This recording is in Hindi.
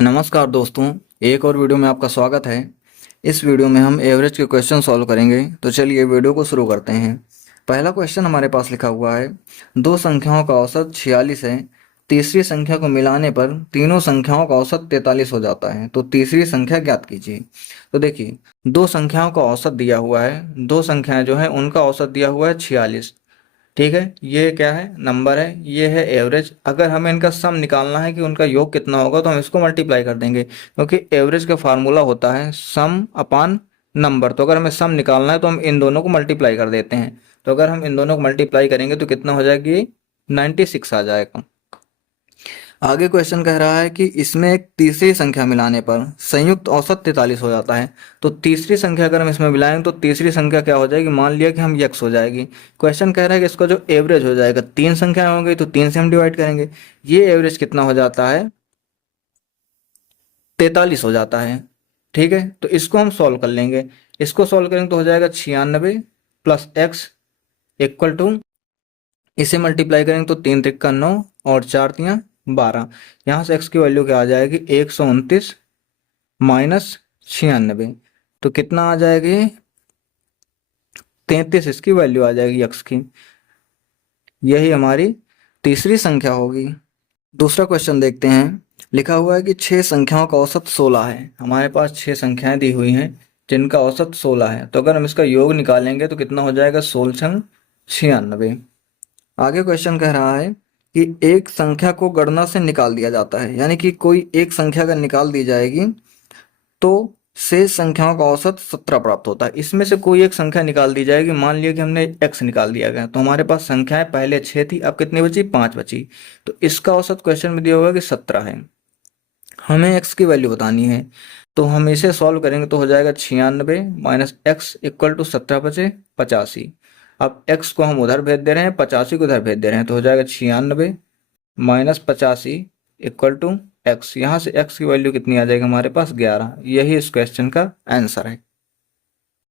नमस्कार दोस्तों, एक और वीडियो में आपका स्वागत है। इस वीडियो में हम एवरेज के क्वेश्चन सॉल्व करेंगे। तो चलिए वीडियो को शुरू करते हैं। पहला क्वेश्चन हमारे पास लिखा हुआ है, दो संख्याओं का औसत 46 है। तीसरी संख्या को मिलाने पर तीनों संख्याओं का औसत 43 हो जाता है। तो तीसरी संख्या ज्ञात कीजिए। तो देखिए, दो संख्याओं का औसत दिया हुआ है, दो संख्याएं जो है उनका औसत दिया हुआ है 46। ठीक है, ये क्या है, नंबर है, ये है एवरेज। अगर हमें इनका सम निकालना है कि उनका योग कितना होगा तो हम इसको मल्टीप्लाई कर देंगे, क्योंकि एवरेज का फार्मूला होता है सम अपान नंबर। तो अगर हमें सम निकालना है तो हम इन दोनों को मल्टीप्लाई कर देते हैं। तो अगर हम इन दोनों को मल्टीप्लाई करेंगे तो कितना हो जाएगी, 96 आ जाएगा। आगे क्वेश्चन कह रहा है कि इसमें एक तीसरी संख्या मिलाने पर संयुक्त औसत 43 हो जाता है। तो तीसरी संख्या अगर हम इसमें मिलाएंगे तो तीसरी संख्या क्या हो जाएगी, मान लिया कि हम यक्स हो जाएगी। क्वेश्चन कह रहा है कि इसका जो एवरेज हो जाएगा, तीन संख्याएं होंगी तो तीन से हम डिवाइड करेंगे, ये एवरेज कितना हो जाता है, 43 हो जाता है। ठीक है, तो इसको हम सॉल्व कर लेंगे। इसको सॉल्व करेंगे तो हो जाएगा 96 प्लस एक्स इक्वल टू, इसे मल्टीप्लाई करेंगे तो तीन तिक्का 9 और चार तियाँ 12। यहाँ से x की वैल्यू क्या आ जाएगी, 129 माइनस 96। तो कितना आ जाएगी, 33 इसकी वैल्यू आ जाएगी x की। यही हमारी तीसरी संख्या होगी। दूसरा क्वेश्चन देखते हैं। लिखा हुआ है कि छह संख्याओं का औसत 16 है। हमारे पास छह संख्याएं दी हुई हैं जिनका औसत 16 है। तो अगर हम इसका योग निकालेंगे तो कितना हो जाएगा, 16 96। आगे क्वेश्चन कह रहा है कि एक संख्या को गणना से निकाल दिया जाता है, यानी कि कोई एक संख्या अगर निकाल दी जाएगी तो शेष संख्याओं का औसत 17 प्राप्त होता है। इसमें से कोई एक संख्या निकाल दी जाएगी, मान लिया कि हमने x निकाल दिया गया, तो हमारे पास संख्याएं पहले 6 थी, अब कितनी बची, 5 बची। तो इसका औसत क्वेश्चन में दिया होगा कि 17 है। हमें x की वैल्यू बतानी है, तो हम इसे सॉल्व करेंगे तो हो जाएगा 96 माइनस एक्स इक्वल टू 17 बचे 85। अब x को हम उधर भेज दे रहे हैं, 85 को उधर भेज दे रहे हैं, तो हो जाएगा 96 माइनस 85 इक्वल टू x। यहाँ से x की वैल्यू कितनी आ जाएगी हमारे पास, 11। यही इस क्वेश्चन का आंसर है।